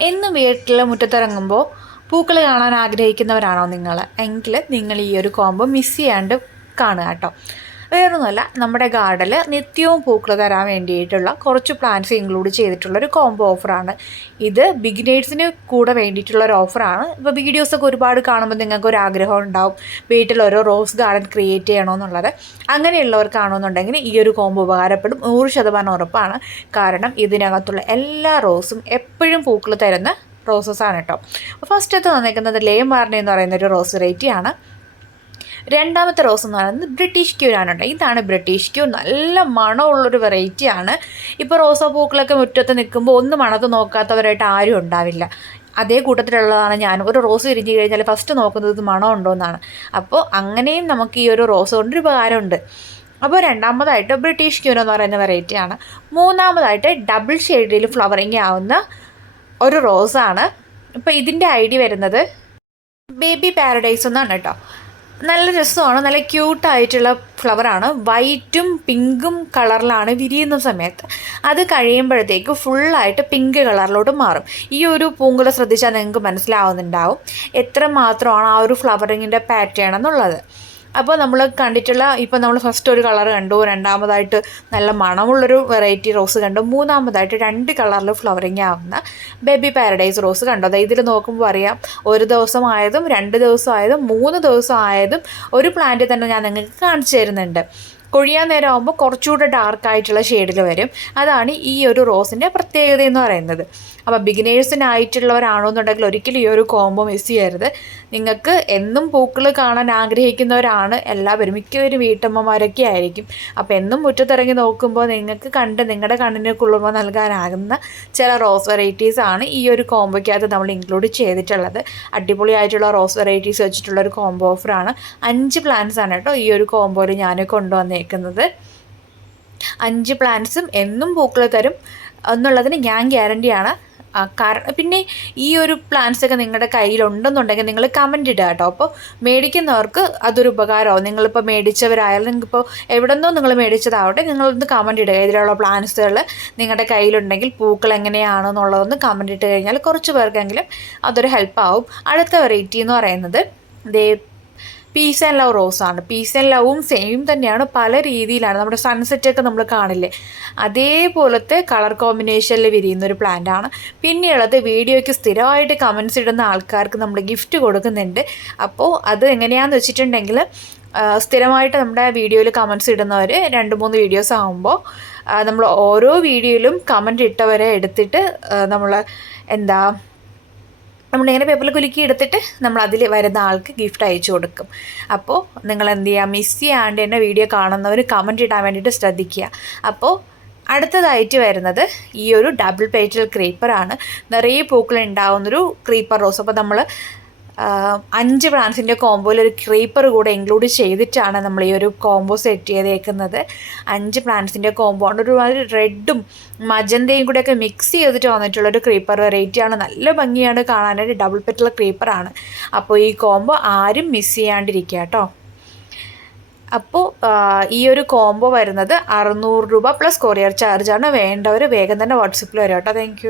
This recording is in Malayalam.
എന്നും വീട്ടിൽ മുറ്റത്തിറങ്ങുമ്പോൾ പൂക്കൾ കാണാൻ ആഗ്രഹിക്കുന്നവരാണോ നിങ്ങൾ എങ്കിൽ നിങ്ങൾ ഈ ഒരു കോംബോ മിസ് ചെയ്യാണ്ട് കാണുക കേട്ടോ. വേറൊന്നുമല്ല നമ്മുടെ ഗാർഡനിൽ നിത്യവും പൂക്കൾ തരാൻ വേണ്ടിയിട്ടുള്ള കുറച്ച് പ്ലാന്റ്സ് ഇൻക്ലൂഡ് ചെയ്തിട്ടുള്ള ഒരു കോംബോ ഓഫറാണ് ഇത് ബിഗിനേഴ്സിന് കൂടെ വേണ്ടിയിട്ടുള്ള ഒരു ഓഫറാണ് ഇപ്പോൾ വീഡിയോസൊക്കെ ഒരുപാട് കാണുമ്പോൾ നിങ്ങൾക്ക് ഒരു ആഗ്രഹം ഉണ്ടാവും വീട്ടിൽ ഓരോ റോസ് ഗാർഡൻ ക്രിയേറ്റ് ചെയ്യണമെന്നുള്ളത് അങ്ങനെയുള്ളവർക്കാണെന്നുണ്ടെങ്കിൽ ഈ ഒരു കോംബോ ഉപകാരപ്പെടും. നൂറ് ശതമാനം ഉറപ്പാണ്. കാരണം ഇതിനകത്തുള്ള എല്ലാ റോസും എപ്പോഴും പൂക്കൾ തരുന്ന റോസസ് ആണ് കേട്ടോ ഫസ്റ്റത്തെ വന്നേക്കുന്നത് ലേം വാർണ എന്ന് പറയുന്ന ഒരു റോസ് വെറൈറ്റിയാണ് രണ്ടാമത്തെ റോസ് എന്ന് പറയുന്നത് ബ്രിട്ടീഷ് ക്യൂരാനുണ്ട് ഇതാണ് ബ്രിട്ടീഷ് ക്യൂ. നല്ല മണമുള്ളൊരു വെറൈറ്റിയാണ് ഇപ്പോൾ റോസാ പൂക്കളൊക്കെ മുറ്റത്ത് നിൽക്കുമ്പോൾ ഒന്ന് മണത്ത് നോക്കാത്തവരായിട്ട് ആരും ഉണ്ടാവില്ല. അതേ കൂട്ടത്തിലുള്ളതാണ് ഞാൻ ഒരു റോസ് വിരിഞ്ഞു കഴിഞ്ഞാൽ ഫസ്റ്റ് നോക്കുന്നത് മണമുണ്ടോ എന്നാണ്. അപ്പോൾ അങ്ങനെയും നമുക്ക് ഈ ഒരു റോസ് കൊണ്ടൊരു ഉപകാരമുണ്ട്. അപ്പോൾ രണ്ടാമതായിട്ട് ബ്രിട്ടീഷ് ക്യൂൻ എന്ന് പറയുന്ന വെറൈറ്റിയാണ് മൂന്നാമതായിട്ട് ഡബിൾ ഷെയ്ഡിൽ ഫ്ലവറിങ് ആവുന്ന ഒരു റോസാണ് ഇപ്പോൾ ഇതിന്റെ ഐഡി വരുന്നത് ബേബി പാരഡൈസ് എന്നാണ് കേട്ടോ. നല്ല രസമാണ്. നല്ല ക്യൂട്ടായിട്ടുള്ള ഫ്ലവറാണ് വൈറ്റും പിങ്കും കളറിലാണ് വിരിയുന്ന സമയത്ത്. അത് കഴിയുമ്പോഴത്തേക്ക് ഫുള്ളായിട്ട് പിങ്ക് കളറിലോട്ട് മാറും. ഈ ഒരു പൂങ്കുല ശ്രദ്ധിച്ചാൽ നിങ്ങൾക്ക് മനസ്സിലാവുന്നുണ്ടാവും. എത്ര മാത്രമാണ് ആ ഒരു ഫ്ലവറിങ്ങിന്റെ പാറ്റേൺ എന്നുള്ളത്. അപ്പോൾ നമ്മൾ കണ്ടിട്ടുള്ള ഇപ്പോൾ നമ്മൾ ഫസ്റ്റ് ഒരു കളർ കണ്ടു രണ്ടാമതായിട്ട് നല്ല മണമുള്ളൊരു വെറൈറ്റി റോസ് കണ്ടു മൂന്നാമതായിട്ട് രണ്ട് കളറിൽ ഫ്ലവറിങ് ആവുന്ന ബേബി പാരഡൈസ് റോസ് കണ്ടു. അതായത് ഇതിൽ നോക്കുമ്പോൾ അറിയാം ഒരു ദിവസം ആയതും രണ്ട് ദിവസം ആയതും മൂന്ന് ദിവസം ആയതും ഒരു പ്ലാന്റ് തന്നെ ഞാൻ നിങ്ങൾക്ക് കാണിച്ചു തരുന്നുണ്ട്. കൊഴിയാൻ നേരം ആകുമ്പോൾ കുറച്ചുകൂടെ ഡാർക്ക് ആയിട്ടുള്ള ഷെയ്ഡിൽ വരും. അതാണ് ഈ ഒരു റോസിന്റെ പ്രത്യേകത എന്ന് പറയുന്നത്. അപ്പോൾ ബിഗിനേഴ്സിനായിട്ടുള്ളവരാണോ എന്നുണ്ടെങ്കിൽ ഒരിക്കലും ഈ ഒരു കോംബോ മിസ് ചെയ്യരുത്. നിങ്ങൾക്ക് എന്നും പൂക്കൾ കാണാൻ ആഗ്രഹിക്കുന്നവരാണ്. എല്ലാവരും മിക്കവരും വീട്ടമ്മമാരൊക്കെ ആയിരിക്കും. അപ്പോൾ എന്നും മുറ്റത്തിറങ്ങി നോക്കുമ്പോൾ നിങ്ങൾക്ക് കണ്ട് നിങ്ങളുടെ കണ്ണിന് കുളിർമ നൽകാനാകുന്ന ചില റോസ് വെറൈറ്റീസ് ആണ് ഈ ഒരു കോംബോയ്ക്കകത്ത് നമ്മൾ ഇൻക്ലൂഡ് ചെയ്തിട്ടുള്ളത്. അടിപൊളിയായിട്ടുള്ള റോസ് വെറൈറ്റീസ് വെച്ചിട്ടുള്ള ഒരു കോംബോ ഓഫറാണ് അഞ്ച് പ്ലാന്റ്സ് ആണ് കേട്ടോ ഈ ഒരു കോംബോയിൽ ഞാൻ കൊണ്ടുവന്നേക്കുന്നത് അഞ്ച് പ്ലാന്റ്സും എന്നും പൂക്കൾ തരും എന്നുള്ളതിന് ഞാൻ ഗ്യാരണ്ടിയാണ്. കാരണം പിന്നെ ഈ ഒരു പ്ലാൻസ് ഒക്കെ നിങ്ങളുടെ കയ്യിലുണ്ടെന്നുണ്ടെങ്കിൽ നിങ്ങൾ കമന്റ് ഇടുക കേട്ടോ. അപ്പോൾ മേടിക്കുന്നവർക്ക് അതൊരു ഉപകാരമാവും. നിങ്ങളിപ്പോൾ മേടിച്ചവരായാലും നിങ്ങൾക്കിപ്പോൾ എവിടെ നിന്നോ നിങ്ങൾ മേടിച്ചതാവട്ടെ നിങ്ങളൊന്ന് കമന്റ് ഇടുക. ഇതിലുള്ള പ്ലാൻസുകൾ നിങ്ങളുടെ കയ്യിലുണ്ടെങ്കിൽ പൂക്കൾ എങ്ങനെയാണെന്നുള്ളതൊന്ന് കമന്റ് ഇട്ട് കഴിഞ്ഞാൽ കുറച്ച് പേർക്കെങ്കിലും അതൊരു ഹെൽപ്പാവും. അടുത്ത വെറൈറ്റി എന്ന് പറയുന്നത് ദേ പീസ് ആൻഡ് ലവ് റോസാണ് പീസ് ആൻഡ് ലവും സെയിം തന്നെയാണ് പല രീതിയിലാണ്. നമ്മുടെ സൺസെറ്റൊക്കെ നമ്മൾ കാണില്ലേ? അതേപോലത്തെ കളർ കോമ്പിനേഷനിൽ വിരിയുന്ന ഒരു പ്ലാന്റ് ആണ്. പിന്നെയുള്ളത് വീഡിയോയ്ക്ക് സ്ഥിരമായിട്ട് കമൻസ് ഇടുന്ന ആൾക്കാർക്ക് നമ്മൾ ഗിഫ്റ്റ് കൊടുക്കുന്നുണ്ട്. അപ്പോൾ അത് എങ്ങനെയാണെന്ന് വെച്ചിട്ടുണ്ടെങ്കിൽ സ്ഥിരമായിട്ട് നമ്മുടെ വീഡിയോയിൽ കമൻസ് ഇടുന്നവർ രണ്ട് മൂന്ന് വീഡിയോസ് ആകുമ്പോൾ നമ്മൾ ഓരോ വീഡിയോയിലും കമന്റ് ഇട്ടവരെ എടുത്തിട്ട് നമ്മൾ എന്താ നമ്മളിങ്ങനെ പേപ്പറിൽ കുലുക്കി എടുത്തിട്ട് നമ്മൾ അതിൽ വരുന്ന ആൾക്ക് ഗിഫ്റ്റ് അയച്ചു കൊടുക്കും. അപ്പോൾ നിങ്ങൾ എന്ത് ചെയ്യുക മിസ് ചെയ്യാണ്ട് എന്നെ വീഡിയോ കാണുന്നവർ കമന്റ് ഇടാൻ വേണ്ടിയിട്ട് ശ്രദ്ധിക്കുക. അപ്പോൾ അടുത്തതായിട്ട് വരുന്നത് ഈ ഒരു ഡബിൾ പേറ്റൽ ക്രീപ്പറാണ് നിറയെ പൂക്കൾ ഉണ്ടാവുന്നൊരു ക്രീപ്പർ റോസ് അപ്പോൾ നമ്മൾ അഞ്ച് പ്ലാന്റ്സിന്റെ കോമ്പോയിൽ ഒരു ക്രീപ്പർ കൂടെ ഇൻക്ലൂഡ് ചെയ്തിട്ടാണ് നമ്മൾ ഈ ഒരു കോംബോ സെറ്റ് ചെയ്തേക്കുന്നത്. അഞ്ച് പ്ലാന്റ്സിന്റെ കോംബോ ആണ് ഒരുപാട് റെഡും മജന്തയും കൂടെയൊക്കെ മിക്സ് ചെയ്തിട്ട് വന്നിട്ടുള്ള ഒരു ക്രീപ്പർ വെറൈറ്റിയാണ് നല്ല ഭംഗിയാണ് കാണാനായിട്ട്. ഡബിൾ പെറ്റുള്ള ക്രീപ്പറാണ് അപ്പോൾ ഈ കോംബോ ആരും മിസ് ചെയ്യാണ്ടിരിക്കുക കേട്ടോ. അപ്പോൾ ഈ ഒരു കോംബോ വരുന്നത് അറുന്നൂറ് രൂപ പ്ലസ് കൊറിയർ ചാർജാണ് വേണ്ടവർ വേഗം തന്നെ വാട്സപ്പിൽ വരാം കേട്ടോ. താങ്ക്